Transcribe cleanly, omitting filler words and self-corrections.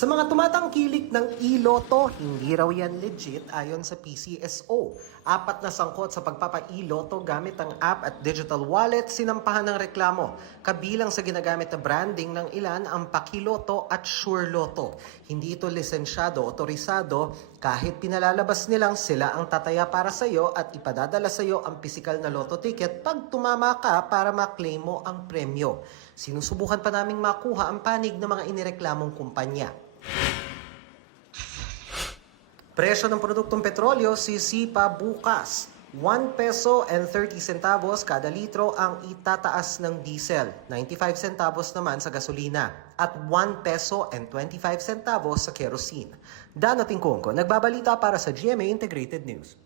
Sa mga tumatangkilik ng iloto, hindi raw yan legit ayon sa PCSO. Apat na sangkot sa pagpapailoto gamit ang app at digital wallet sinampahan ng reklamo. Kabilang sa ginagamit na branding ng ilan ang Pakiloto at SureLoto. Hindi ito lisensyado, otorisado, kahit pinalalabas nilang sila ang tataya para sa iyo at ipadadala sa iyo ang pisikal na loto ticket pag tumama ka para maklaim mo ang premyo. Sinusubukan pa naming makuha ang panig ng mga inireklamong kumpanya. Presyo ng produktong petrolyo sisipa bukas. 1 peso and 30 centavos kada litro ang itataas ng diesel. 95 centavos naman sa gasolina. At 1 peso and 25 centavos sa kerosene. Dano Tingkongko, nagbabalita para sa GMA Integrated News.